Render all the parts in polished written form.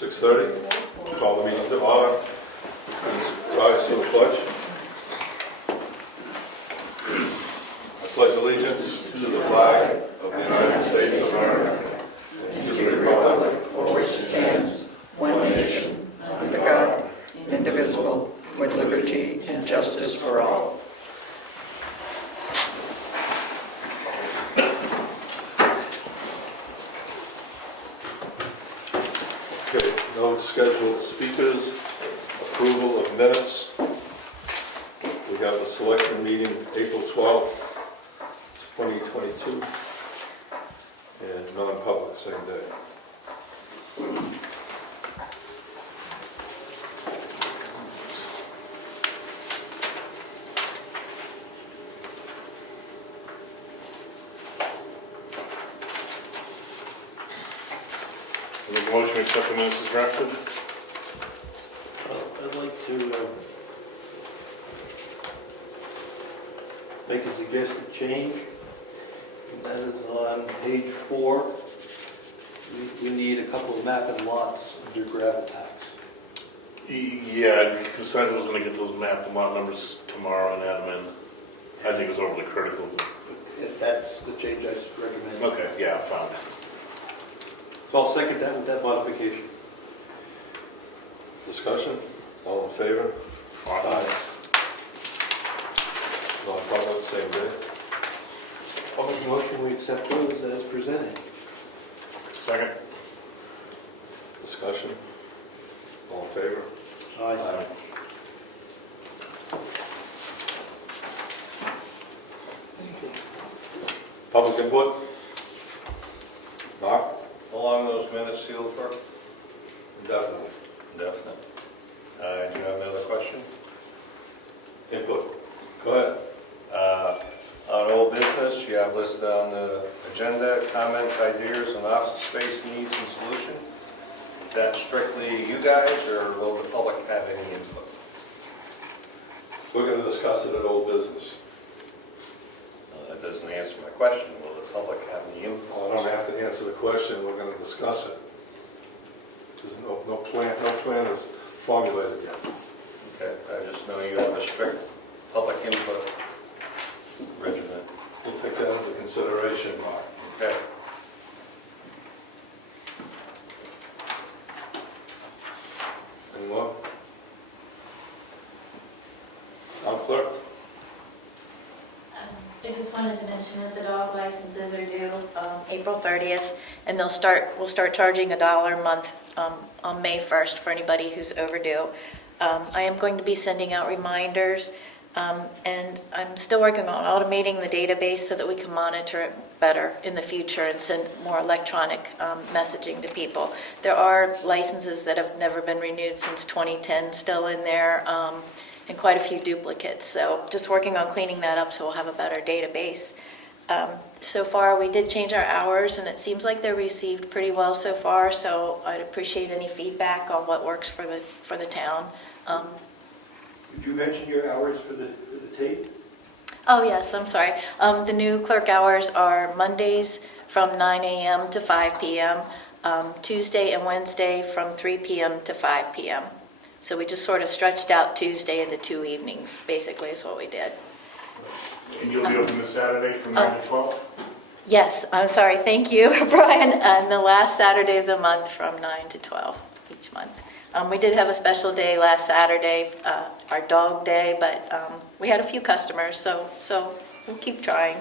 6:30. Call the meeting to order. Please rise to the pledge. I pledge allegiance to the flag of the United States of America and to the republic for which it stands, one nation, under God, indivisible, with liberty and justice for all. Okay, no scheduled speakers, approval of minutes. We have the Selectmen meeting April 12th, 2022, and non-public same day. Make a motion to accept the minutes as drafted. I'd like to make a suggested change, and that is on page 4. We need a couple of mapping lots under gravel tax. Yeah, Cassandra was going to get those map lot numbers tomorrow and add them in. I think it was overly critical. That's the change I recommend. Okay, yeah, I found it. So I'll second that with that modification. Discussion? All in favor? Aye. Non-public same day. I'll make a motion, we accept those as presented. Second. Discussion? All in favor? Aye. Public input? Mark? How long those minutes sealed for? Indefinitely. Definite. Do you have another question? Input. Go ahead. On old business, you have listed on the agenda, comments, ideas, and office space needs and solution. Is that strictly you guys, or will the public have any input? We're going to discuss it at old business. That doesn't answer my question. Will the public have any input? I don't have to answer the question, we're going to discuss it. There's no plan is formulated yet. Okay, I just know you have a strict public input regimen. We'll take that into consideration, Mark. Okay. Any more? Town clerk? I just wanted to mention that the dog licenses are due April 30th, and we'll start charging $1 a month on May 1st for anybody who's overdue. I am going to be sending out reminders, and I'm still working on automating the database so that we can monitor it better in the future and send more electronic messaging to people. There are licenses that have never been renewed since 2010 still in there, and quite a few duplicates. So just working on cleaning that up so we'll have a better database. So far, we did change our hours, and it seems like they're received pretty well so far, so I'd appreciate any feedback on what works for the town. Did you mention your hours for the tape? Oh, yes, I'm sorry. The new clerk hours are Mondays from 9 a.m. to 5 p.m., Tuesday and Wednesday from 3 p.m. to 5 p.m. So we just sort of stretched out Tuesday into 2 evenings, basically, is what we did. And you'll be open this Saturday from 9 to 12? Yes, I'm sorry. Thank you, Brian. And the last Saturday of the month from 9 to 12 each month. We did have a special day last Saturday, our dog day, but we had a few customers, so we'll keep trying.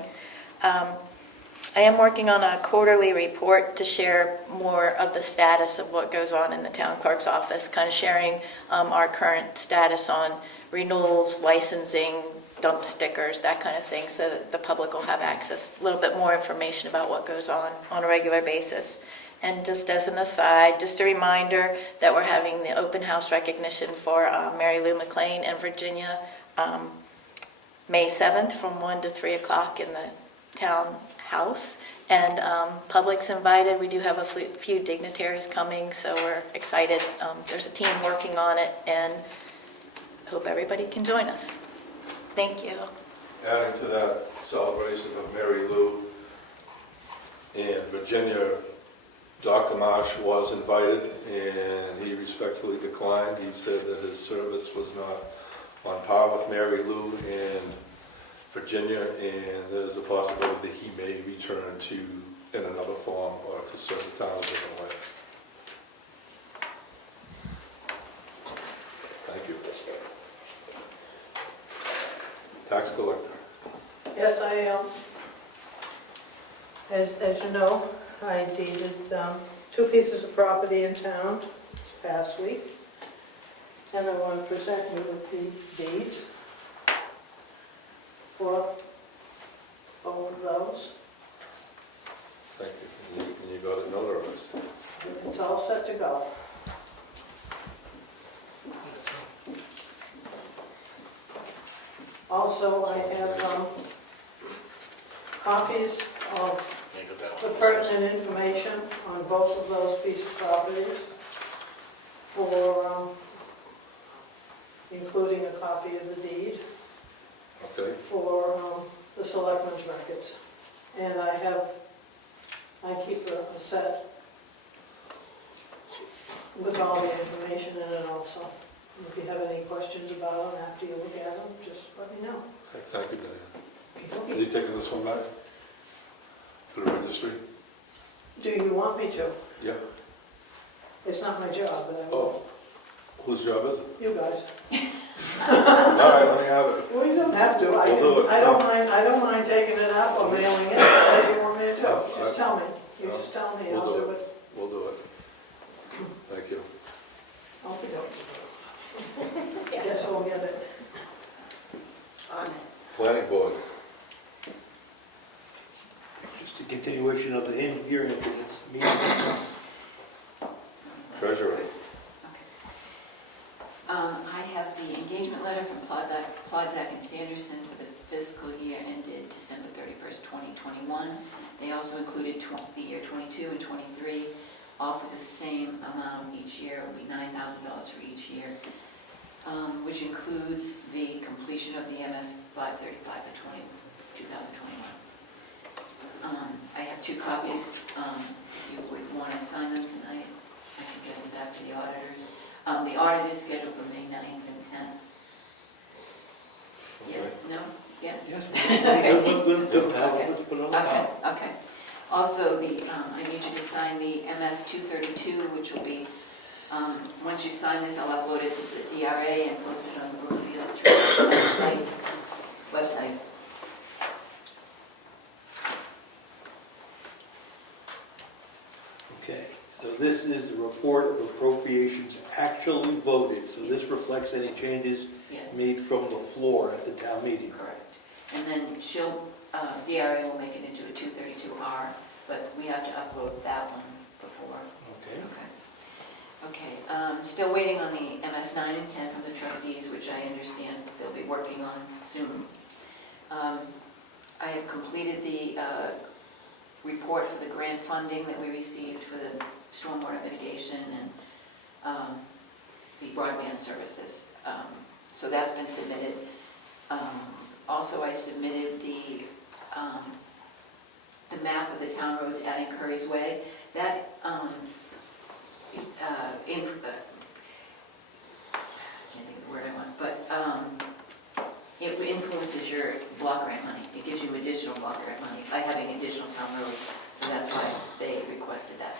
I am working on a quarterly report to share more of the status of what goes on in the town clerk's office, kind of sharing our current status on renewals, licensing, dump stickers, that kind of thing, so that the public will have access, a little bit more information about what goes on a regular basis. And just as an aside, just a reminder that we're having the open house recognition for Mary Lou McLean and Virginia May 7th from 1 to 3 o'clock in the town house. And public's invited. We do have a few dignitaries coming, so we're excited. There's a team working on it, and hope everybody can join us. Thank you. Adding to that celebration of Mary Lou and Virginia Dr. Marsh was invited, and he respectfully declined. He said that his service was not on par with Mary Lou and Virginia, and there's a possibility that he may return to, in another form, or to serve the town a different way. Thank you. Tax collector. Yes, I am. As you know, I deeded 2 pieces of property in town this past week, and I want to present you with the deeds for both of those. Thank you. And you got it notarized. It's all set to go. Also, I have copies of Yeah, got that the one. pertinent information on both of those pieces of properties for, including a copy of the deed Okay. for the selectmen's records. And I keep a set with all the information in it also. And if you have any questions about them after you look at them, just let me know. Okay, thank you, Diane. Are Okay. you taking this one back? For the registry? Do you want me to? Yeah. It's not my job, but I will. Oh, whose job is it? You guys. All right, let me have it. Well, you don't have to. We'll do it. I don't mind taking it up or mailing it, whatever you want me to do. No, Just tell me. You no, just tell me, we'll I'll do do it. We'll do it. Thank you. Okey-dokey. Guess we'll get it. Planning board. Just a continuation of the hearing of this meeting. Treasury. I have the engagement letter from Plodzack and Sanderson for the fiscal year ended December 31st, 2021. They also included the year 22 and 23, all for the same amount each year. It will be $9,000 for each year, which includes the completion of the MS 535 for 2021. I have 2 copies. If you would want to sign them tonight, I can get them back to the auditors. The audit is scheduled for May 9th and 10th. Yes, no, yes? Yes. Let's put it on the Okay, file. okay. Also, I need you to sign the MS 232, which will be, once you sign this, I'll upload it to the DRA and post it on the Brookfield website. Okay, so this is a report of appropriations actually voted. So this reflects any changes Yes, made from the floor at the town meeting. correct. And then DRA will make it into a 232R, but we have to upload that one before. Okay. Okay, still waiting on the MS 9 and 10 from the trustees, which I understand they'll be working on soon. I have completed the report for the grant funding that we received for the stormwater mitigation and the broadband services. So that's been submitted. Also, I submitted the map of the town roads adding Curry's Way. That I can't think of the word I want, but it influences your block grant money. It gives you additional block grant money by having additional town roads, so that's why they requested that.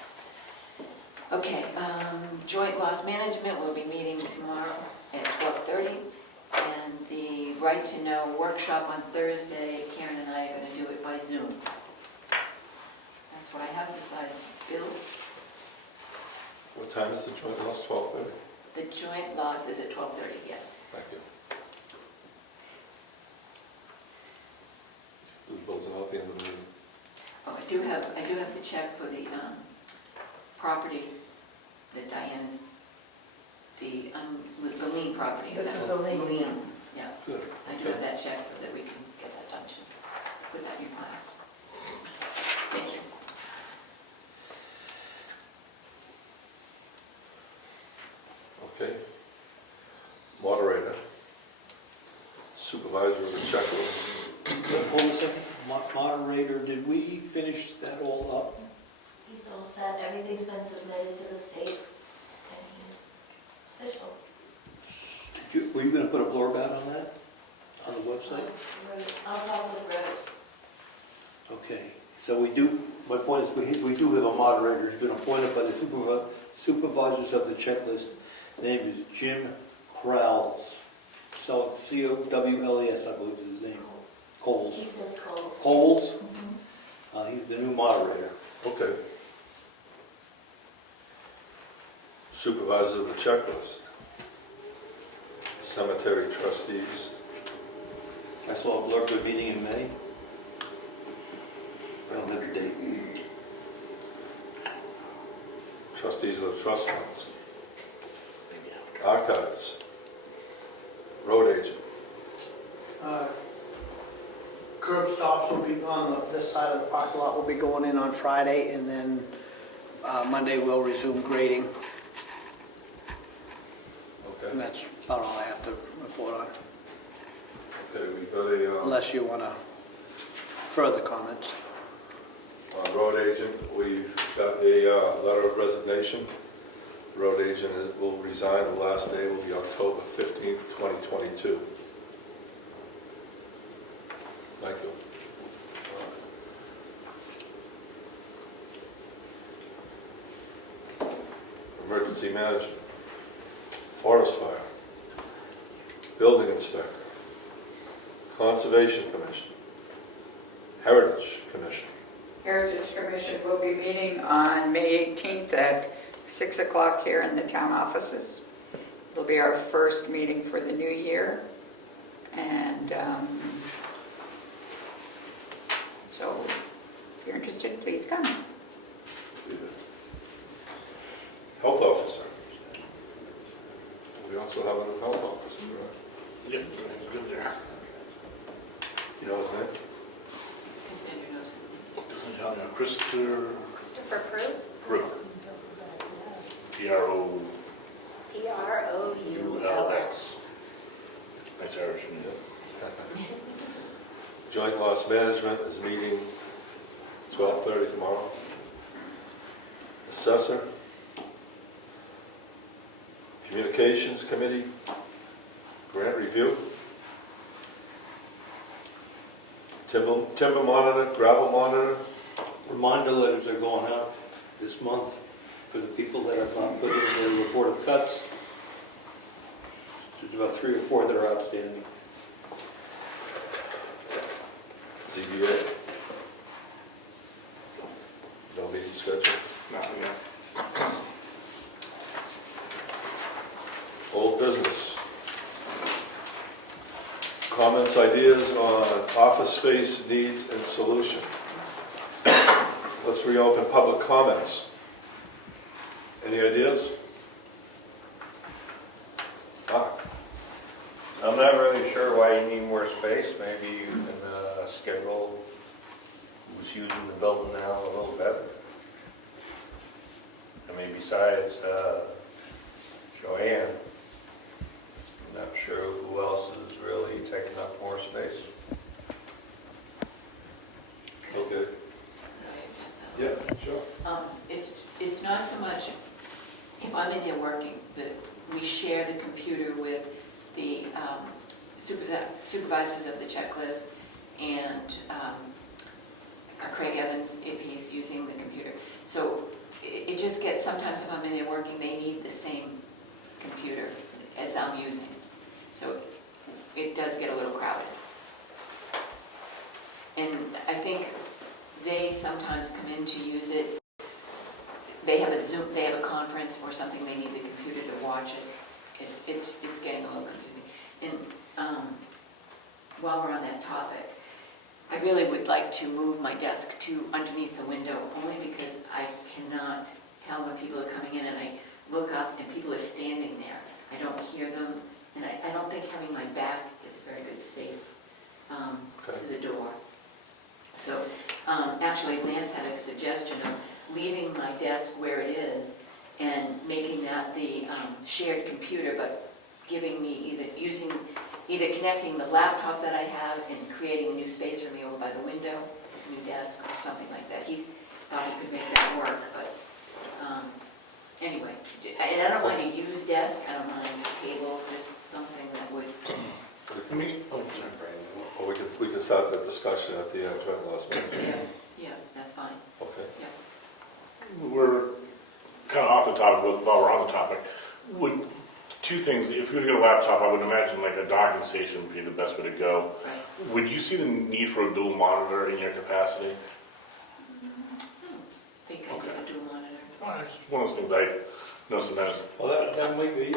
Okay, joint loss management will be meeting tomorrow at 12:30, and the Right to Know workshop on Thursday, Karen and I are going to do it by Zoom. That's what I have besides Bill. What time is the joint loss? 12:30? The joint loss is at 12:30, yes. Thank you. Who builds it out at the end of the meeting? Oh, I do have the check for the property that Diana's, the lien property. This that is a lien. Yeah, Good. I do have that check so that we can get that done too. Put that in your file. Thank you. Okay. Moderator. Supervisor of the checklist. Hold on a second. Moderator, did we finish that all up? He's all set, everything's been submitted to the state, and he's official. Were you gonna put a blurb out on that, on the website? I'll talk with Rose. Okay, so we do, my point is, we do have a moderator who's been appointed by the supervisors of the checklist. Name is Jim Crowles, so C-O-W-L-E-S, I believe is his name. He Coles. says Coles. Coles, Mhm. he's the new moderator. Okay. Supervisor of the checklist. Cemetery trustees. I saw a blurb for a meeting in May. I don't have the date. Trustees of the trust funds. Archives. Road agent. Curb stops will be on this side of the parking lot, will be going in on Friday, and then Monday we'll resume grading. Okay. And that's about all I have to report on, Okay, we've got a, unless you want to further comments. road agent, we've got a letter of resignation. Road agent will resign, the last day will be October 15th, 2022. Thank you. Emergency management, forest fire, building inspector, conservation commission, heritage commission. Heritage Commission will be meeting on May 18th at 6 o'clock here in the town offices. It'll be our first meeting for the new year. And so if you're interested, please come. Health officer. We also have a health officer, right? Yep, it's good there. You know his name? Cassandra knows his name. Doesn't tell me, Christopher Christopher Prue? Prue. P-R-O-U-L-X. P-R-O-U-L-X. Nice Irish name. Joint loss management is meeting 12:30 tomorrow. Assessor. Communications committee. Grant review. Timber monitor, gravel monitor. Reminder letters are going out this month for the people that have not put in their report of cuts. There's about 3 or 4 that are outstanding. ZBA. No meeting schedule. Nothing yet. Old business. Comments, ideas on office space needs and solution. Let's reopen public comments. Any ideas? Mark? I'm not really sure why you need more space. Maybe you can schedule who's using the building now a little better. I mean, besides Joanne, I'm not sure who else is really taking up more space. Okay. Yeah, sure. It's not so much, if I'm in there working, that we share the computer with the supervisors of the checklist and Craig Evans if he's using the computer. So it just gets, sometimes if I'm in there working, they need the same computer as I'm using. So it does get a little crowded. And I think they sometimes come in to use it. They have a Zoom, they have a conference or something, they need the computer to watch it. It's getting a little confusing. And while we're on that topic, I really would like to move my desk to underneath the window, only because I cannot tell when people are coming in, and I look up and people are standing there. I don't hear them, and I don't think having my back is very good safe to the door. So actually Lance had a suggestion of leaving my desk where it is and making that the shared computer, but giving me either connecting the laptop that I have and creating a new space for me over by the window, a new desk or something like that. probably could make that work, but, anyway. And I don't mind a used desk, I don't mind a table, just something that would, I mean, oh, sorry. Or we can start the discussion at the joint last meeting. yeah, that's fine. Okay. We're kind of off the topic, but while we're on the topic, two things, if you were to get a laptop, I would imagine like a docking station would be the best way to go. Right. Would you see the need for a dual monitor in your capacity? I think I need a dual monitor. Oh, it's one of those things I know sometimes. Well, that might be,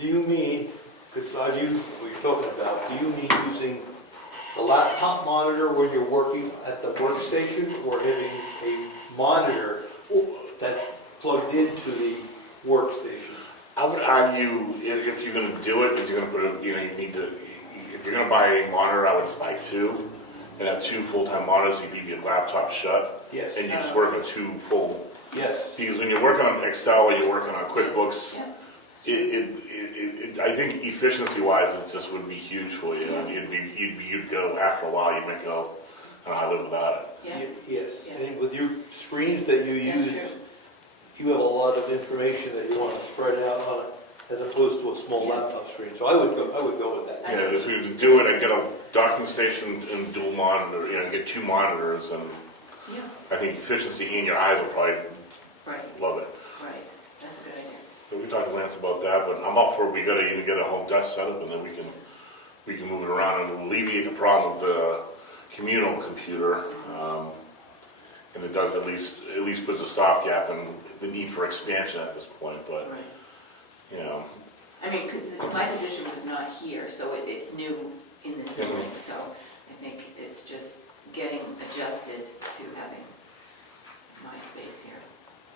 do you mean, because I use what you're talking about, do you mean using the laptop monitor when you're working at the workstation, or having a monitor that's plugged into the workstation? I would argue if you're going to do it, that you're going to put a, you need to, if you're going to buy a monitor, I would just buy two, and have two full-time monitors, you leave your laptop shut, Yes. and you just work on two full. Yes. Because when you're working on Excel or you're working on QuickBooks, Yeah. I think efficiency-wise, it just would be huge for you. And you'd go, after a while, you might go, I don't know how to live without it. Yeah. Yes, Yeah. and with your screens that you That's use, true. you have a lot of information that you want to spread out on it, as opposed to a small Yeah. laptop screen. So I would go with that. I Yeah, if we do it, I'd get a docking station and dual monitor, get two monitors, and Yeah, I think efficiency in your eyes will probably right, love it. right. That's a good idea. So we talked to Lance about that, but I'm up for, we gotta even get a home desk set up, and then we can move it around and alleviate the problem with the communal computer. And it does at least puts a stopgap in the need for expansion at this point, but, Right. I mean, because my position was not here, so it's new in this building, so I think it's just getting adjusted to having my space here.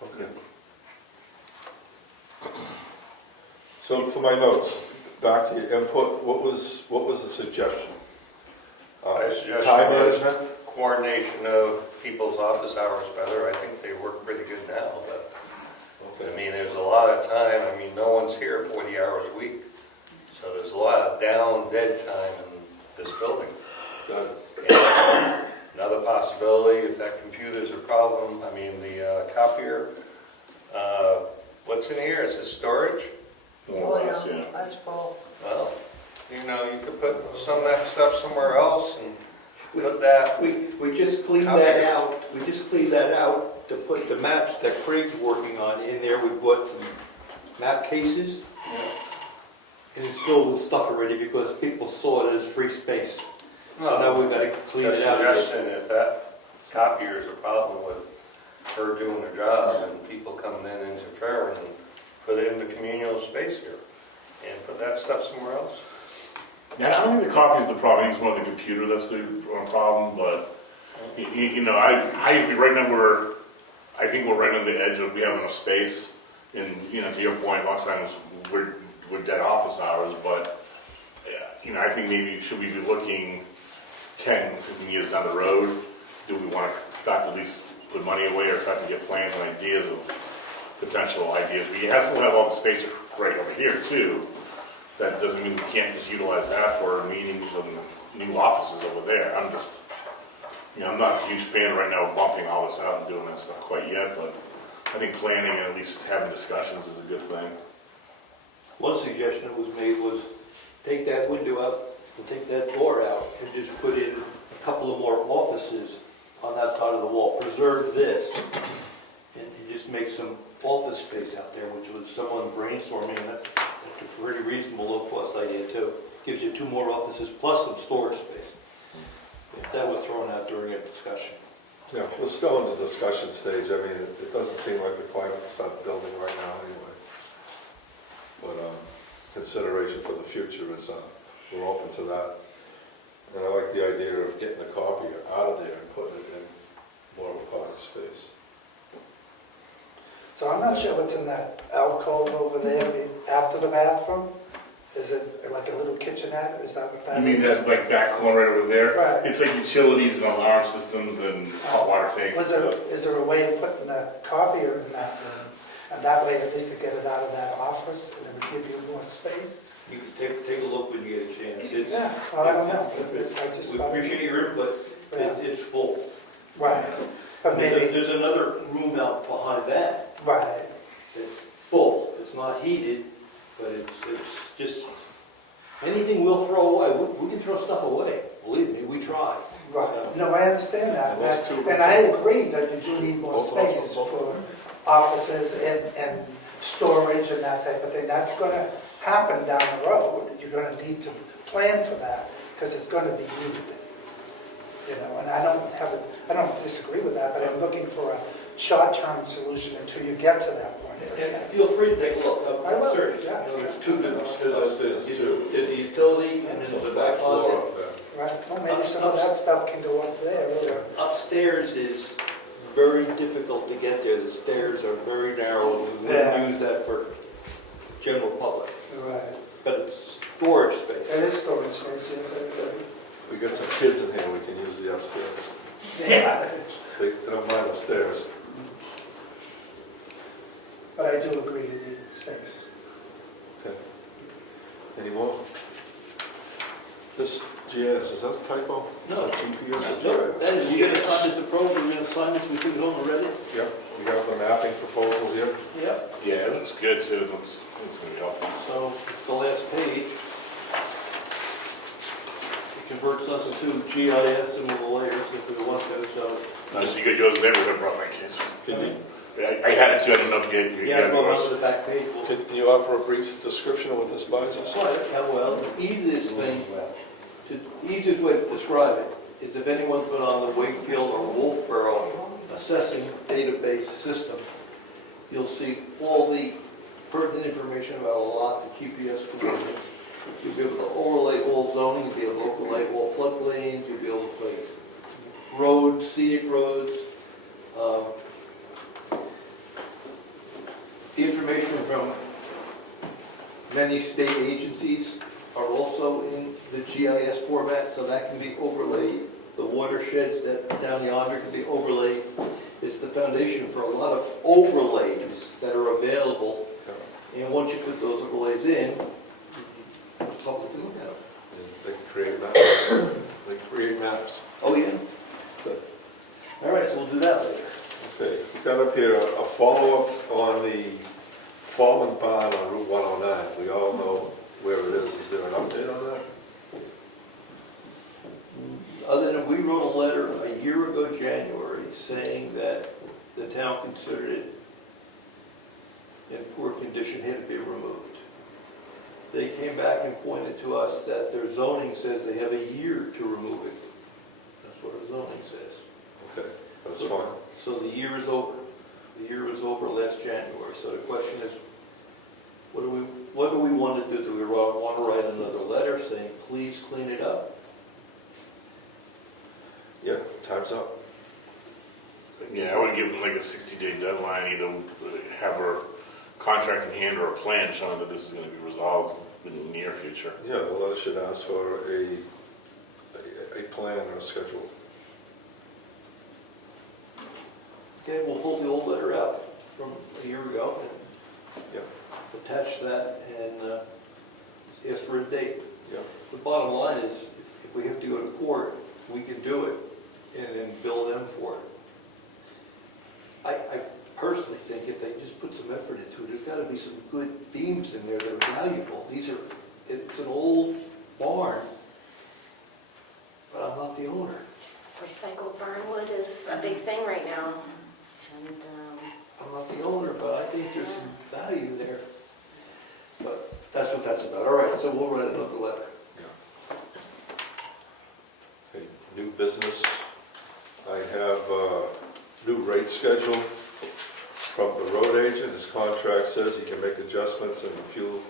Okay. So for my notes, back to your input, what was the suggestion? My suggestion Time was management? coordination of people's office hours better. I think they work pretty good now, but I mean, there's a lot of time. I mean, no one's here 40 hours a week. So there's a lot of dead time in this building. Good. And another possibility, if that computer's a problem, I mean, the copier, what's in here? Is it storage? more or less, yeah. That's full. Well, you could put some of that stuff somewhere else and put that. We just cleaned that out. We just cleaned that out to put the maps that Craig's working on in there. We bought some map cases. And it's filled with stuff already because people saw it as free space. So now we've got to clean Just it out. suggestion, if that copier is a problem with her doing her job and people coming in interfering, and put it in the communal space here and put that stuff somewhere else. Yeah, I don't think the copy is the problem. I think it's more the computer that's the problem. But I right now I think we're right on the edge of we have enough space. And to your point, last time we're dead office hours. But I think maybe should we be looking 10, 15 years down the road? Do we want to start to at least put money away or start to get plans and ideas of potential ideas? We have to have all the space right over here too. That doesn't mean we can't just utilize that for meetings and new offices over there. I'm not a huge fan right now of bumping all this out and doing that stuff quite yet, but I think planning and at least having discussions is a good thing. One suggestion that was made was take that window out and take that door out and just put in a couple of more offices on that side of the wall. Preserve this and just make some office space out there, which was someone brainstorming. That's a pretty reasonable low-cost idea too. Gives you 2 more offices plus some storage space. That was thrown out during a discussion. Yeah, we're still in the discussion stage. I mean, it doesn't seem like the climate is not building right now anyway. But consideration for the future is we're open to that. And I like the idea of getting the copier out of there and putting it in more of a public space. So I'm not sure what's in that alcove over there after the bathroom. Is it like a little kitchenette? Is that what that You is? mean that like back corner right over there? Right. It's like utilities and alarm systems and hot water tanks. Is there a way of putting the copier in that room? And that way at least to get it out of that office and it would give you more space? You can take a look when you get a chance. Yeah, well, I don't know. We appreciate your input. Yeah. It's full. Right, but maybe, There's another room out behind that right, that's full. It's not heated, but it's just, anything we'll throw away. We can throw stuff away. Believe me, we try. right. No, I understand that. And those two And I agree that you do need more Both space also, for offices and storage and that type of thing. That's going to happen down the road. You're going to need to plan for that because it's going to be needed. You know, and I don't disagree with that, but I'm looking for a short-term solution until you get to that point. And Yes. feel free to take a look. I will, Serious. yeah. You know, there's two different, Upstairs, too. there's the utility and then So the the back back floor closet. up there. Right, well, maybe some of that stuff can go up there, or, Upstairs is very difficult to get there. The stairs are very narrow. We Yeah. wouldn't use that for general public, right. but it's storage space. It is storage space, yes, I agree. We got some kids in here, we can use the upstairs. Yeah. They don't mind the stairs. But I do agree you need space. Okay. Any more? This GIS, is that a typo? No. Is that GPS or No, GIS? that is, we're gonna sign this approval, we're gonna sign this, we took it home and read it. Yep, we have the mapping proposal here. Yep. Yeah, it looks good too. It's gonna be helpful. So it's the last page. It converts us to GIS and the layers if we want to, so. Nice, you got yours there, we have brought my kids. Can you, I had it too, I don't know if you Yeah, had go on to yours. the back page. We'll- can you offer a brief description of what this buys us? Yeah, well, the easiest thing, the easiest way to describe it is if anyone's been on the Wakefield or Wolfboro assessing database system, you'll see all the pertinent information about a lot, the GPS coordinates. You'll be able to overlay all zoning, you'll be able to overlay all floodplains, you'll be able to play roads, scenic roads. The information from many state agencies are also in the GIS format, so that can be overlaid. The watersheds that down yonder can be overlaid. It's the foundation for a lot of overlays that are available. And once you put those overlays in, the public can look at them. They can create maps. They create maps. Oh, yeah? Good. All right, so we'll do that later. Okay, we got up here a follow-up on the fallen barn on Route 109. We all know where it is. Is there an update on that? Other than we wrote a letter a year ago, January, saying that the town considered it in poor condition, had to be removed. They came back and pointed to us that their zoning says they have a year to remove it. That's what our zoning says. Okay, that's fine. So the year is over. The year was over last January. So the question is, what do we want to do? Do we want to write another letter saying, please clean it up? Yeah, time's up. Yeah, I would give them like a 60-day deadline, either have her contract in hand or a plan showing that this is gonna be resolved in the near future. Yeah, the letter should ask for a plan or a schedule. Okay, we'll hold the old letter out from a year ago and Yeah. attach that and ask for a date. Yeah. The bottom line is, if we have to go to court, we can do it and then bill them for it. I personally think if they just put some effort into it, there's got to be some good beams in there that are valuable. It's an old barn, but I'm not the owner. Recycled barn wood is a big thing right now. And I'm not the owner, but I think there's some value there. But that's what that's about. All right, so we'll write another letter. Okay, new business. I have a new rate schedule from the road agent. His contract says he can make adjustments and the fuel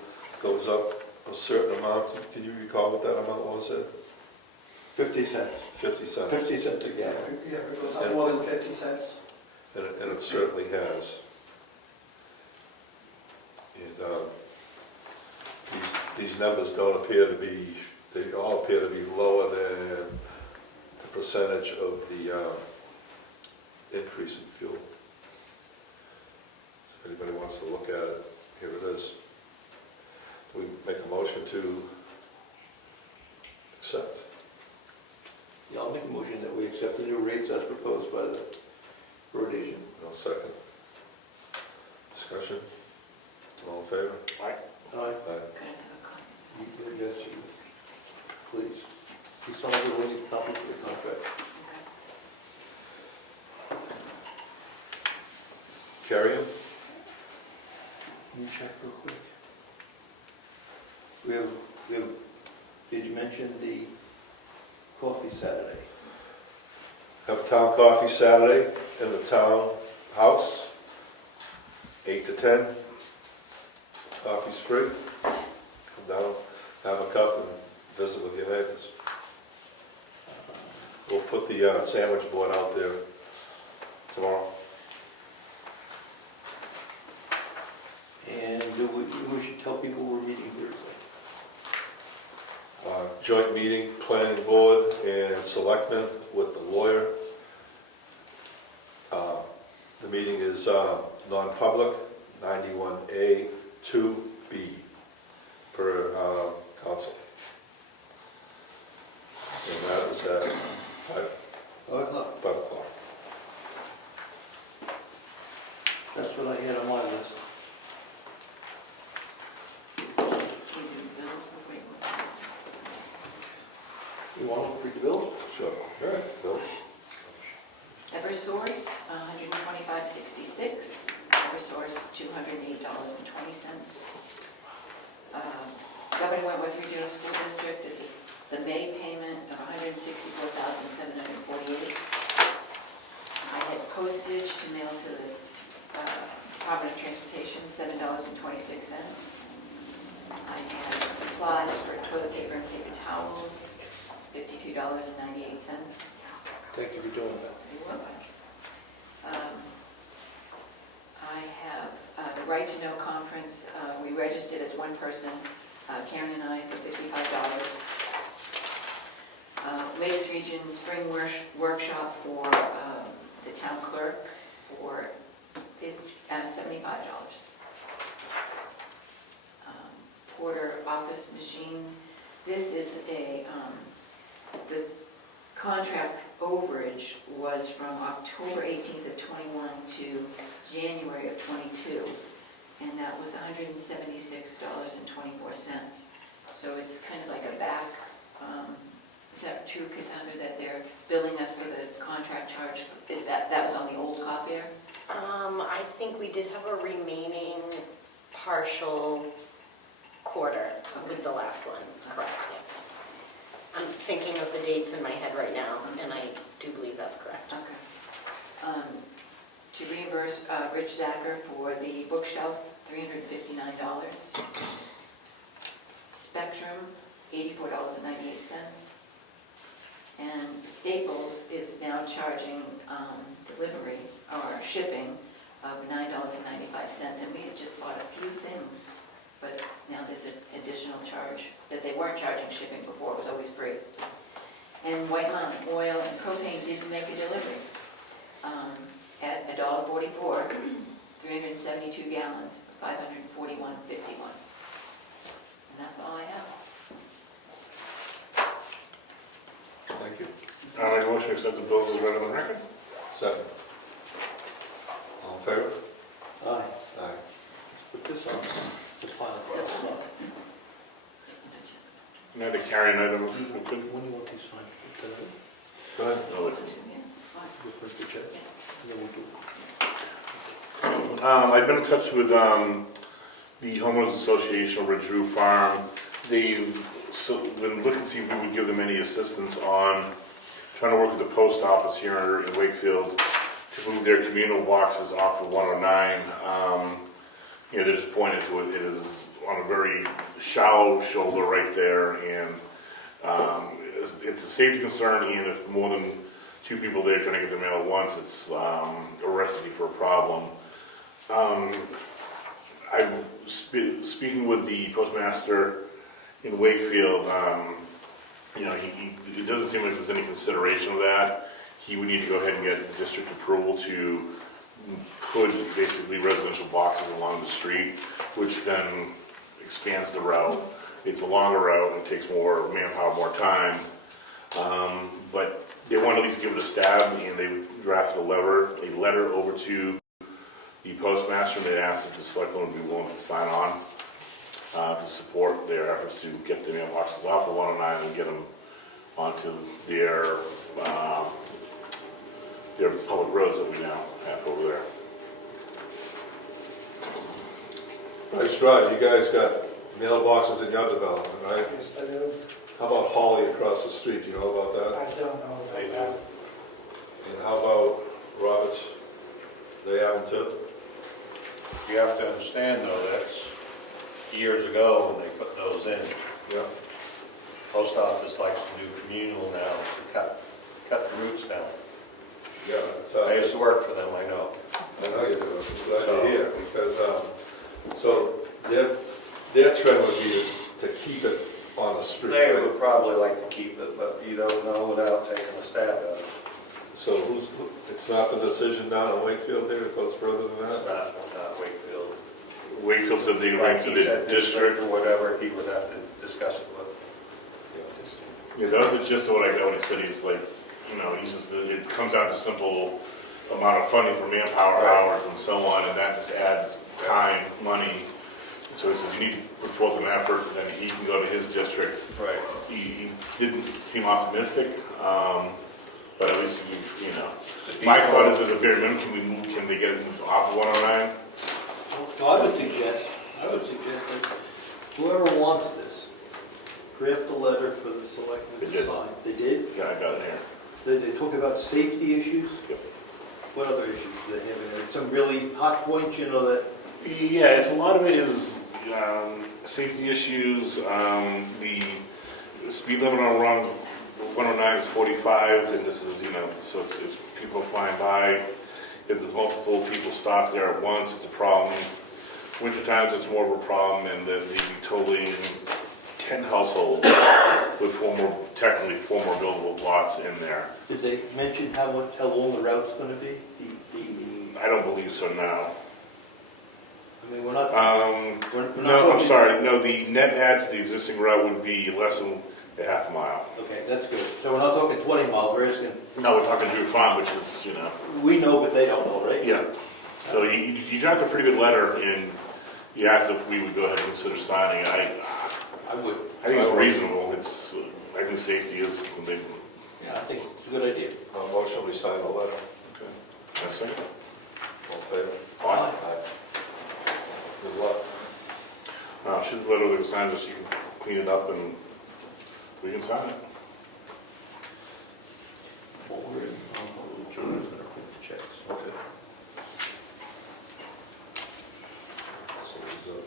goes up a certain amount. Can you recall what that amount was? 50 cents. 50 cents. 50 cents a gallon. Yeah, if it goes up more than 50 cents. And it certainly has. And these numbers don't appear to be, they all appear to be lower than the percentage of the increase in fuel. If anybody wants to look at it, here it is. We make a motion to accept. Yeah, I'll make a motion that we accept accept the new rates as proposed by the road agent. I'll second. Discussion? All in favor? Aye. Could I have a copy? Yes, you, please. You saw the only copy for the contract. Okay. Carry him? Can you check real quick? We have, did you mention the coffee Saturday? Have a town coffee Saturday in the town house, 8 to 10. Coffee's free. Come down, have a cup, and visit with your neighbors. We'll put the sandwich board out there tomorrow. And we should tell people we're meeting Thursday. Joint meeting, planning board and selectmen with the lawyer. The meeting is non-public, 91A 2B per council. And that is at 5 o'clock. That's what I had on my list. Can you do the bills before you go? You want to read the bills? Sure. All right, Bill. Eversource, $125.66. Eversource, $208.20. Government Regional School District, this is the May payment of $164,748. I had postage to mail to the Department of Transportation, $7.26. I had supplies for toilet paper and paper towels, $52.98. Thank you for doing that. You're welcome. I have the Right to Know conference. We registered as one person, Karen and I, for $55. Latest Region Spring Workshop for the town clerk for $75. Porter office machines. This is the contract overage was from October 18th of 21 to January of 22, and that was $176.24. So it's kind of like a back, is that true, Cassandra, that they're billing us for the contract charge? Is that was on the old copier? I think we did have a remaining partial quarter with the last one, correct, yes. I'm thinking of the dates in my head right now, and I do believe that's correct. Okay. To reimburse Rich Zacher for the bookshelf, $359. Spectrum, $84.98. And Staples is now charging delivery or shipping of $9.95. And we had just bought a few things, but now there's an additional charge that they weren't charging shipping before. It was always free. And White Mountain Oil and Propane didn't make a delivery at $1.44, 372 gallons, $541.51. And that's all I have. Thank you. I make a motion to accept the bills as read on the record. Second. All in favor? Aye. Aye. Put this on the final. And I had to carry an item. When do you want these signed? Tonight? Go ahead. No, Yeah, fine. We'll print the check, and then we'll do it. I've been in touch with the homeowners association over at Drew Farm. They've been looking to see if we would give them any assistance on trying to work with the post office here in Wakefield to move their communal boxes off of 109. They're just pointing to it. It is on a very shallow shoulder right there, and it's a safety concern. And if more than two people there trying to get the mail at once, it's a recipe for a problem. Speaking with the postmaster in Wakefield, it doesn't seem like there's any consideration of that. He would need to go ahead and get district approval to put basically residential boxes along the street, which then expands the route. It's a longer route, it takes more manpower, more time. But they want to at least give it a stab, and they drafted a letter over to the postmaster, and they asked if the selectmen would be willing to sign on to support their efforts to get the mailboxes off of 109 and get them onto their public roads that we now have over there. Nice drive. You guys got mailboxes in your development, right? Yes, I do. How about Holly across the street? Do you know about that? I don't know They about do. that. And how about Roberts? They have them too? You have to understand though, that's years ago when they put those in. Yeah. Post office likes to do communal now to cut the routes down. Yeah. That's, I used to work for them, I know. I know you do. I'm glad to hear, because, so their trend would be to keep it on the street, They right? would probably like to keep it, but you don't know without taking a stab at it. So it's not the decision down in Wakefield there, it goes further than It's that? not Wakefield. Wakefield said they Like went to he the said, district. or whatever, he would have to discuss it with. Yeah, that was the gist of what I got when he said he's like, you know, he's just, it comes down to simple amount of funding for manpower Right. hours and so on, and that just adds time, money. So he says you need to put forth an effort, then he can go to his district. Right. He didn't seem optimistic, but at least, you know. My thought is, as a bare minimum, can they get it off of 109? So I would suggest that whoever wants this, draft a letter for the selectmen They to did. sign. They did? Yeah, I got it here. They talk about safety issues? Yep. What other issues do they have in there? Some really hot points, you know, that, Yeah, it's a lot of it is safety issues. The speed limit on 109 is 45, and this is, you know, so it's people flying by. If there's multiple people stopped there at once, it's a problem. Winter times, it's more of a problem, and the totaling 10 households with technically four more buildable lots in there. did they mention how long the route's gonna be? I don't believe so now. I mean, we're not No, I'm talking- sorry. No, the net add to the existing route would be less than a half mile. Okay, that's good. So we're not talking 20 miles, we're asking, No, we're talking Drew Farm, which is, you know, we know, but they don't know, right? yeah. So you drafted a pretty good letter, and you asked if we would go ahead and consider signing. I would. I think it's reasonable. It's, I think safety is the big. Yeah, I think it's a good idea. Motion, we sign the letter. Okay. That's it. All in favor? Aye. Good luck. Should let over the sign just so you can clean it up and we can sign it. While we're in, John's gonna print the checks. Okay. So there's a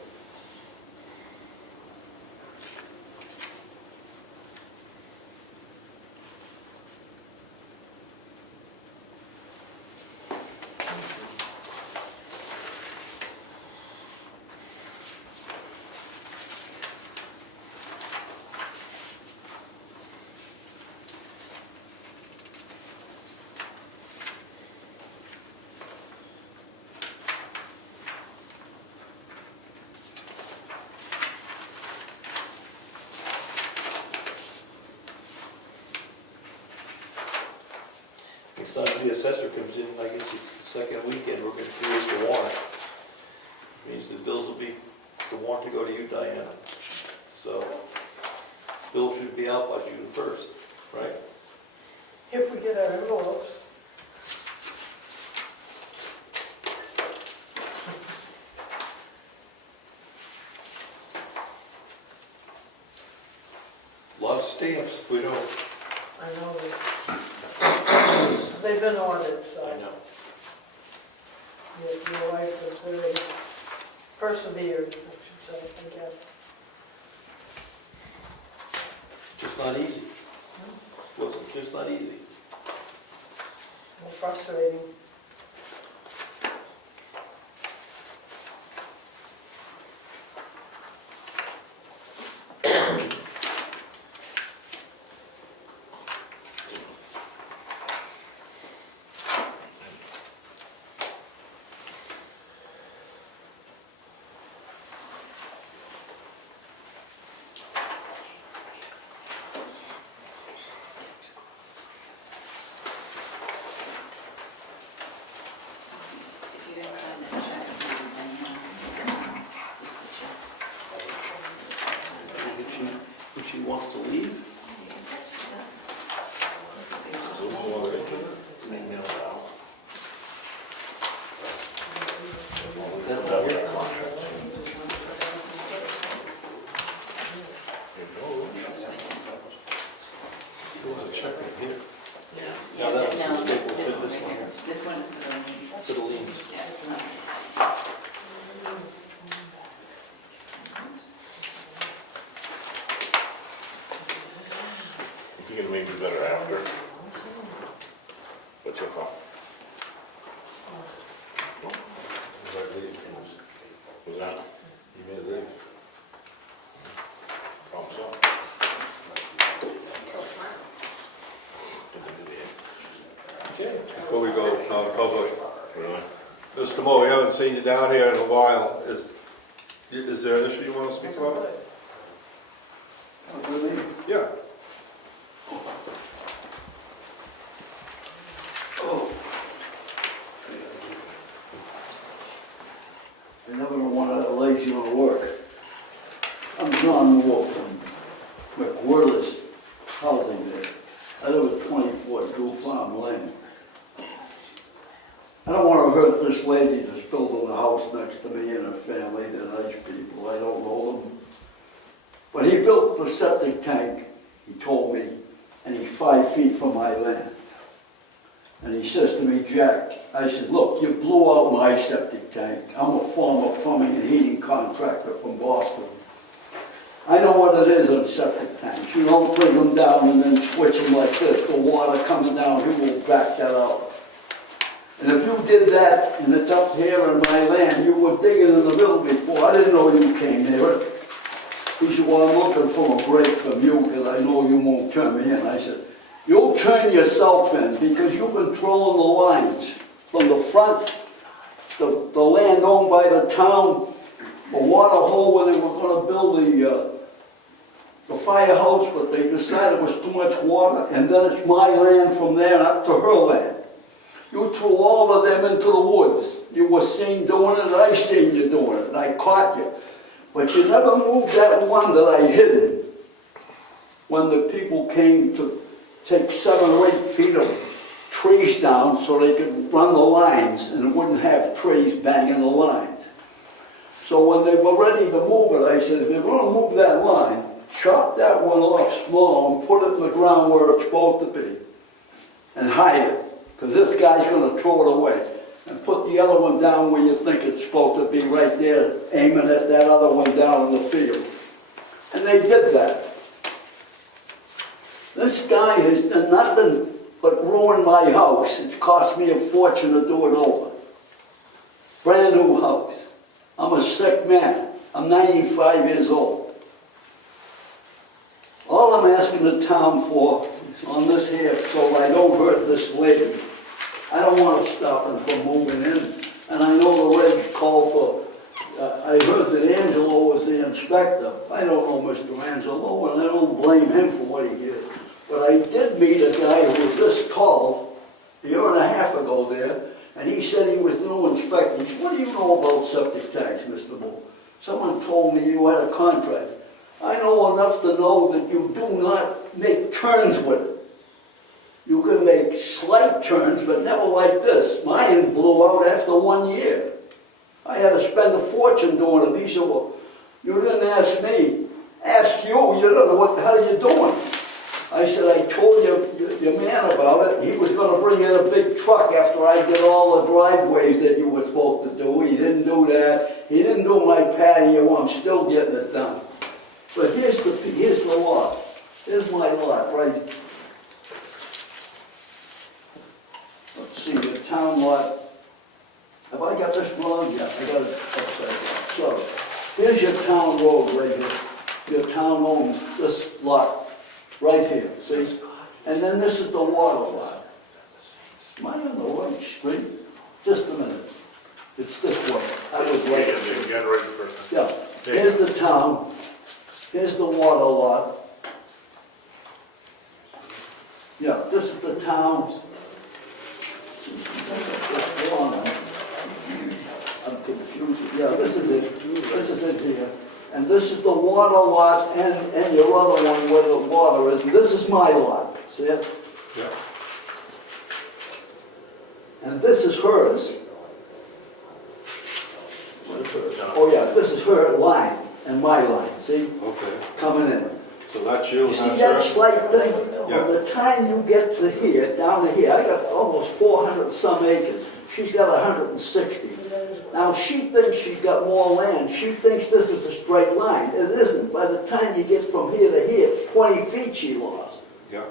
Next time the assessor comes in, I guess it's the second weekend, we're gonna create the warrant. Means the bills will be, the warrant to go to you, Diana. So, bill should be out by June 1st, right? If we get our envelopes. A lot of stamps, we don't. I know this. They've been ordered, so I know. your wife was very persevered, I should say, I guess. Just not easy. Wasn't just not easy. And frustrating. wants to leave? That's not your contract. There's a check right here. Yeah, that was no, the staple this fit, one this right one. here. This one is for the liens. For the liens. Yeah. You think it may be better after? What's your call? Was that? You may leave. Problem solved. Until tomorrow. Before we go non-public, Really? Mr. Moore, we haven't seen you down here in a while. Is there an issue you want to speak about? Yeah. I never want to lazy on work. I'm John Moore from McWhirter's Housing there. I live at 24 Drew Farm Lane. I don't want to hurt this lady that's building a house next to me and her family. They're nice people. I don't know them. But he built the septic tank, he told me, and he's 5 feet from my land. And he says to me, Jack, I said, look, you blew out my septic tank. I'm a former plumbing and heating contractor from Boston. I know what it is on septic tanks. You don't bring them down and then switch them like this. The water coming down, he will back that out. And if you did that, and it's up here on my land, you were digging in the middle before. I didn't know you came near it. He said, well, I'm looking for a break from you because I know you won't turn me in. I said, you'll turn yourself in because you've been throwing the lines from the front, the land owned by the town, the water hole where they were going to build the firehouse, but they decided it was too much water, and then it's my land from there up to her land. You threw all of them into the woods. You were seen doing it, I seen you doing it, and I caught you. But you never moved that one that I hidden when the people came to take 7 or 8 feet of trees down so they could run the lines and it wouldn't have trees banging the lines. So when they were ready to move it, I said, if you're going to move that line, chop that one off small and put it in the ground where it's supposed to be and hide it, because this guy's going to throw it away. And put the other one down where you think it's supposed to be, right there, aiming at that other one down in the field. And they did that. This guy has done nothing but ruin my house. It's cost me a fortune to do it over. Brand new house. I'm a sick man. I'm 95 years old. All I'm asking the town for is on this here, so I don't hurt this lady. I don't want to stop them from moving in. And I know the regs call for, I heard that Angelo was the inspector. I don't know Mr. Angelo, and I don't blame him for what he did. But I did meet a guy who was this tall a year and a half ago there, and he said he was the new inspector. He said, what do you know about septic tanks, Mr. Moore? Someone told me you had a contract. I know enough to know that you do not make turns with it. You can make slight turns, but never like this. Mine blew out after 1 year. I had to spend a fortune doing it. He said, well, you didn't ask me. Ask you. You don't know what the hell you're doing. I said, I told your man about it. He was going to bring in a big truck after I did all the driveways that you were supposed to do. He didn't do that. He didn't do my patio. I'm still getting it done. But here's the lot. Here's my lot, right? Let's see, the town lot. Have I got this wrong? Yeah, I got it upside down. So, here's your town road right here. Your town owns this lot right here, see? And then this is the water lot. Am I on the right street? Just a minute. It's this way. I was right. You got it right first. Yeah, here's the town. Here's the water lot. Yeah, this is the town. I'm confused. Yeah, this is it. This is it here. and this is the water lot, and your other one where the water is, and this is my lot, see it? Yeah. And this is hers. What is hers? Oh yeah, this is her line and my line, see, Okay, coming in. so that's you You and see that's that her? slight thing? Yeah. From the time you get to here, down to here, I got almost 400 some acres. She's got 160. Now, she thinks she's got more land. She thinks this is a straight line. It isn't. By the time you get from here to here, it's 20 feet she lost. Yeah.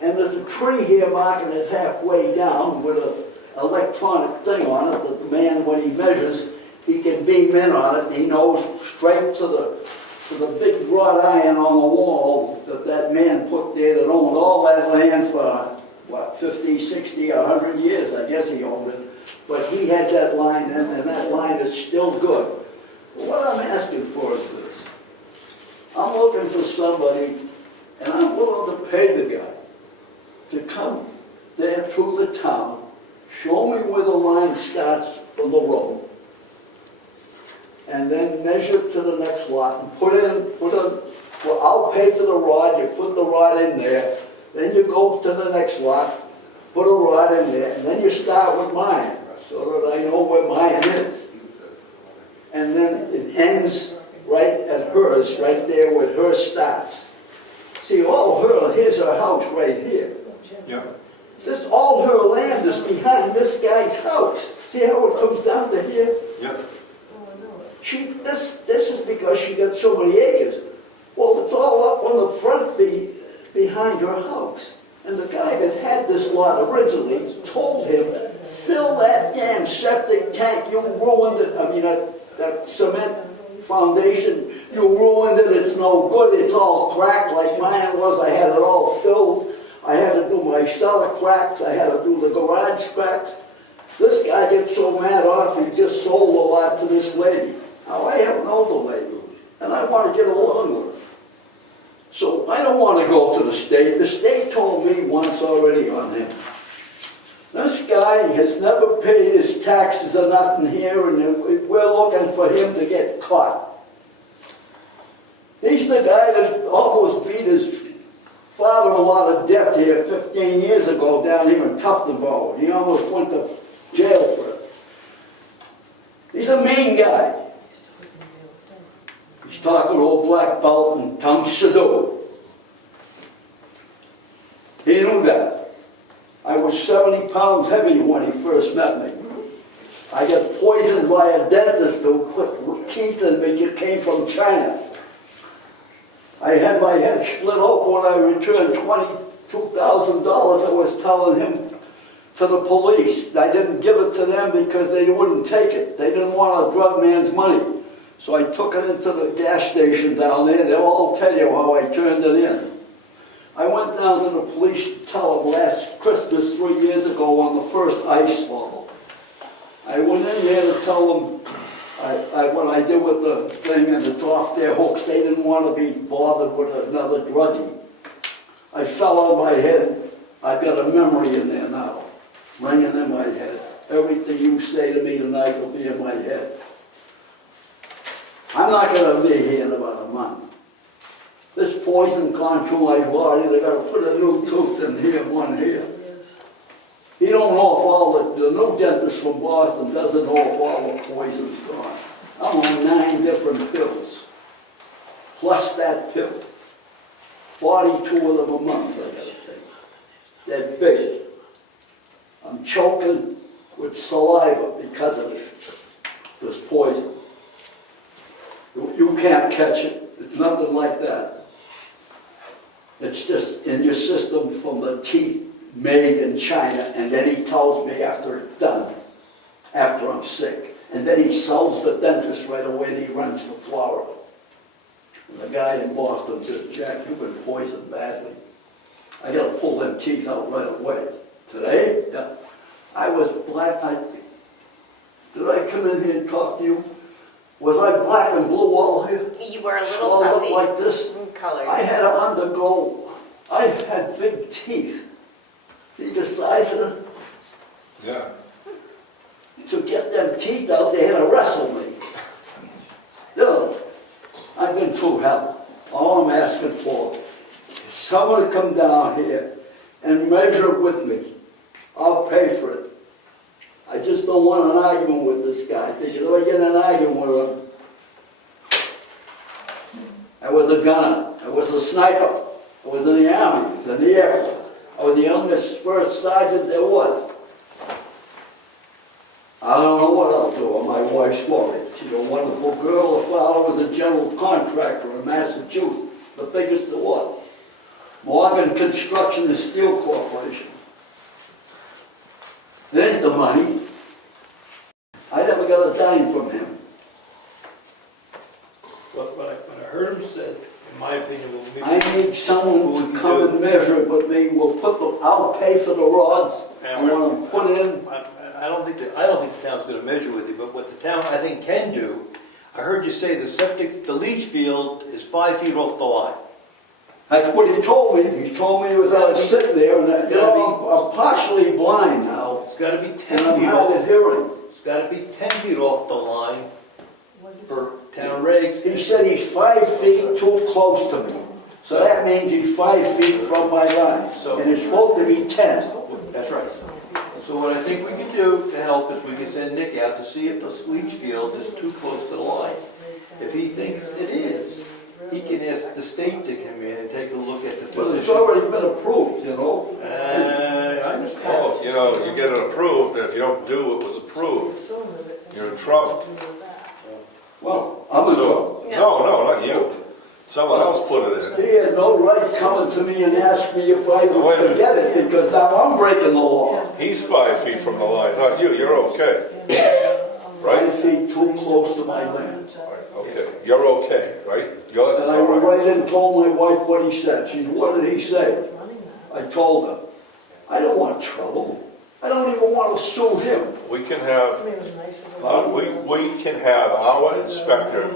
And there's a tree here marking it halfway down with an electronic thing on it that the man, when he measures, he can beam in on it. He knows straight to the big wrought iron on the wall that man put there that owned all that land for, what, 50, 60, 100 years, I guess he owned it. But he had that line, and that line is still good. But what I'm asking for is this. I'm looking for somebody, and I'm willing to pay the guy to come there through the town, show me where the line starts from the road, and then measure to the next lot and well, I'll pay for the rod, you put the rod in there, then you go to the next lot, put a rod in there, and then you start with mine, so that I know where mine is. And then it ends right at hers, right there where hers starts. See, all her, here's her house right here. Yeah. This, all her land is behind this guy's house. See how it comes down to here? Yeah. This is because she got so many acres. Well, it's all up on the front behind her house. And the guy that had this lot originally told him, fill that damn septic tank, you ruined it. I mean, that cement foundation, you ruined it, it's no good, it's all cracked like mine was. I had it all filled. I had to do my cellar cracks, I had to do the garage cracks. This guy gets so mad off, he just sold a lot to this lady. Now, I haven't known the lady, and I want to get along with her. So I don't want to go to the state. The state told me once already on him. This guy has never paid his taxes or nothing here, and we're looking for him to get caught. He's the guy that almost beat his father-in-law to death here 15 years ago down here in Tuftonboro. He almost went to jail for it. He's a mean guy. He's talking to a black belt and Tung Sado. He knew that. I was 70 pounds heavy when he first met me. I got poisoned by a dentist who put teeth in me that came from China. I had my head split open when I returned $22,000. I was telling him to the police. I didn't give it to them because they wouldn't take it. They didn't want a drug man's money. So I took it into the gas station down there. They'll all tell you how I turned it in. I went down to the police to tell them last Christmas 3 years ago on the first ice fall. I went in there to tell them what I did with the thing, and it's off their hooks. They didn't want to be bothered with another druggie. I fell on my head. I've got a memory in there now, ringing in my head. Everything you say to me tonight will be in my head. I'm not going to be here in about a month. This poison gone through my body. They got to put a new tooth in here, one here. He don't know if all the new dentist from Boston doesn't know if all the poison's gone. I'm on 9 different pills, plus that pill. 42 of them a month I gotta take. They're big. I'm choking with saliva because of this poison. You can't catch it. It's nothing like that. It's just in your system from the teeth made in China, and then he tells me after it's done, after I'm sick. And then he sells the dentist right away, and he runs to Florida. And the guy in Boston says, Jack, you've been poisoned badly. I got to pull them teeth out right away. Today? Yeah. I was black. Did I come in here and talk to you? Was I black and blue all here? You were a little Swelled up puffy. like this? Colored. I had to undergo, I had big teeth. See the size of them? Yeah. To get them teeth out, they had to wrestle me. You know, I've been through hell. All I'm asking for is someone to come down here and measure it with me. I'll pay for it. I just don't want an argument with this guy, because if I get in an argument with him, I was a gunner, I was a sniper, I was in the Army, I was in the Air Force, I was the youngest first sergeant there was. I don't know what I'll do. My wife's worried. She's a wonderful girl. Her father was a general contractor in Massachusetts, the biggest there was. Morgan Construction and Steel Corporation. It ain't the money. I never got a dime from him. But I heard him said, in my opinion, will be. I need someone to come and measure it with me. I'll pay for the rods. I want them put in. I don't think the town's gonna measure with you, but what the town, I think, can do, I heard you say the leach field is 5 feet off the line. That's what he told me. He told me he was out sitting there, and that, I'm partially blind now, It's gotta be 10 and I'm feet hard off. of hearing. It's gotta be 10 feet off the line for town regs. He said he's 5 feet too close to me. So that means he's 5 feet from my line, and it's supposed to be 10. That's right. So what I think we can do to help is we can send Nick out to see if the leach field is too close to the line. If he thinks it is, he can ask the state to come in and take a look at the But it's position. already been approved, you know? I understand. Oh, you know, you get it approved, and if you don't do what was approved, you're in trouble. Well, I'm in trouble. No, not you. Someone else put it in. He had no right coming to me and ask me if I Wait a would minute. forget it, because now I'm breaking the law. He's 5 feet from the line, not you, you're okay. Right? 5 feet too close to my land. Okay, you're okay, right? Yours is And I all went right. right in and told my wife what he said. She said, what did he say? I told her, I don't want trouble. I don't even want to sue him. We can have, we can have our inspector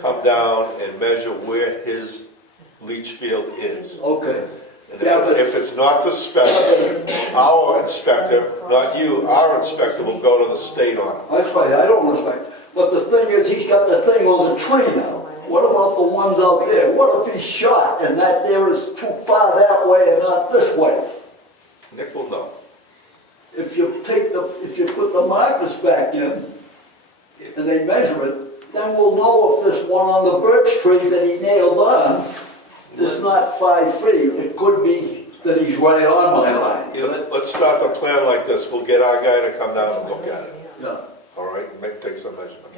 come down and measure where his leach field is. Okay. And if it's not the spec, our inspector, not you, our inspector will go to the state on it. That's right, I don't respect. But the thing is, he's got the thing on the tree now. What about the ones out there? What if he's shot and that there is too far that way and not this way? Nick will know. If you put the markers back in and they measure it, then we'll know if this one on the birch tree that he nailed on is not 5 feet. It could be that he's right on my line. You know, let's start the plan like this. We'll get our guy to come down and look at it. Yeah. All right, take some measurements.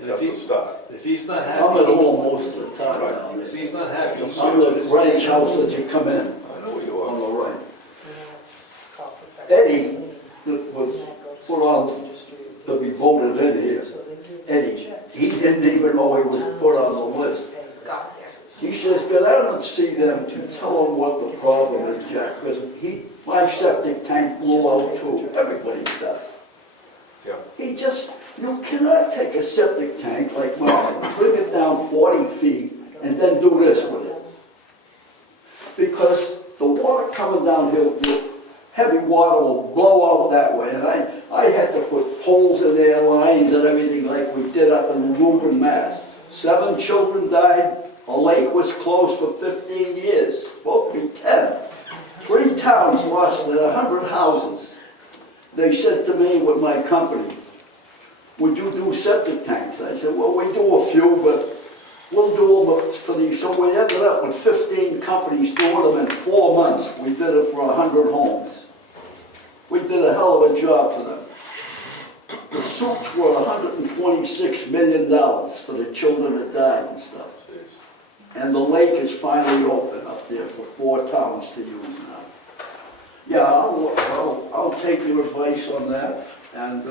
And That's the start. if he's not happy. I'm at home most of the time now. If he's not happy, he'll I'm sue the the ranch state. house that you come in I know where you on are. the right. Eddie that was put on to be voted in here. Eddie, he didn't even know he was put on the list. He says, go down and see them and tell them what the problem is, Jack, because my septic tank blew out too. Everybody does. Yeah. You cannot take a septic tank like mine, bring it down 40 feet, and then do this with it. Because the water coming down here, heavy water will blow out that way, and I had to put poles in their lines and everything like we did up in Woburn, Mass. 7 children died. A lake was closed for 15 years, supposed to be 10. 3 towns lost 100 houses. They said to me with my company, would you do septic tanks? I said, well, we do a few, but we'll do them for these. So we ended up with 15 companies doing them in 4 months. We did it for 100 homes. We did a hell of a job for them. The suits were $126 million for the children that died and stuff. And the lake is finally open up there for 4 towns to use now. Yeah, I'll take your advice on that and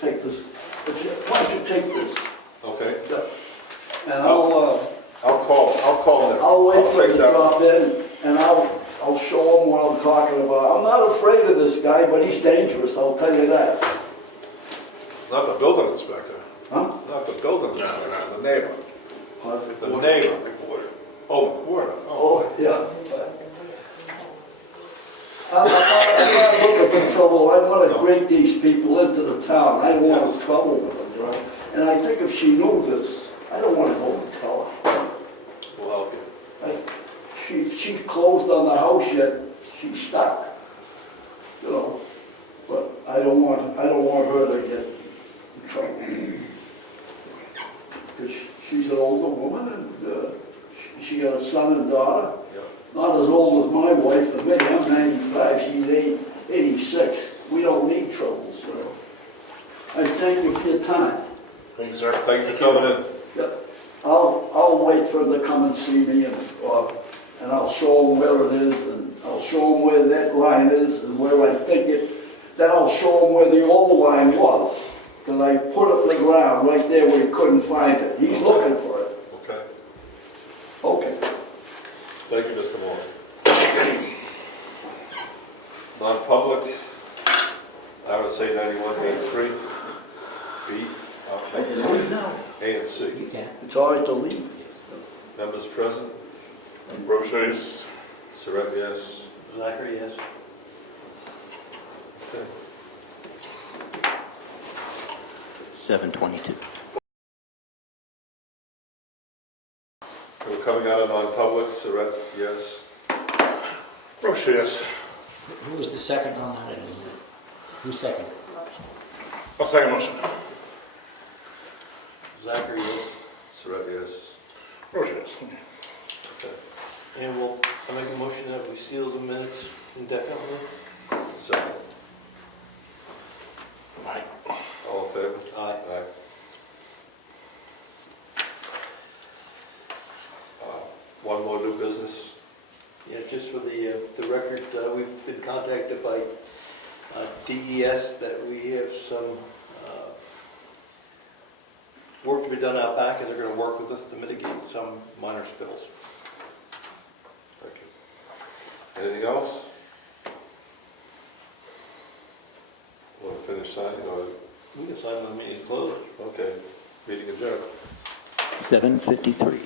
take this. Why don't you take this? Okay. And I'll call Nick. I'll wait for take him to that drop in and I'll show him what I'm talking about. I'm not afraid of this guy, but he's dangerous, I'll tell you that. Not the building inspector. Huh? Not the building inspector, the neighbor. What? The neighbor. Oh, McWhorter. Oh, yeah. I'm not looking for trouble. I want to bring these people into the town. I don't want trouble with them, right? And I think if she knew this, I don't want to go and tell her. We'll help you. She's closed on the house yet, she's stuck, you know, but I don't want her to get in trouble. Because she's an older woman and she got a son and daughter, not as old as my wife and me. I'm 95, she's 86. We don't need trouble, so I thank you for your time. Thank you, sir. Thank you for coming in. Yep. I'll wait for them to come and see me and I'll show them where it is and I'll show them where that line is and where I think it, then I'll show them where the old line was. Because I put it in the ground right there where he couldn't find it. He's looking for it. Okay. Okay. Thank you, Mr. Moore. Non-public, I would say 91A3, B, I can leave now. A, and C. You can. It's all right to leave. Members present? Robichaud, yes. Surratt, yes. Zachary, yes. Okay. 7:22. We're coming out of non-public, Surratt, yes. Robichaud, yes. Who was the second on that? I didn't hear. Who seconded? I'll second motion. Zachary, yes. Surratt, yes. Robichaud, yes. Okay. And I make a motion that we seal the minutes indefinitely. Second. Aye. All in favor? Aye. Aye. One more new business. Yeah, just for the record, we've been contacted by DES that we have some work to be done out back, and they're going to work with us to mitigate some minor spills. Thank you. Anything else? Want to finish signing or? We can sign when the meeting's closed. Okay. Meeting adjourned. 7:53.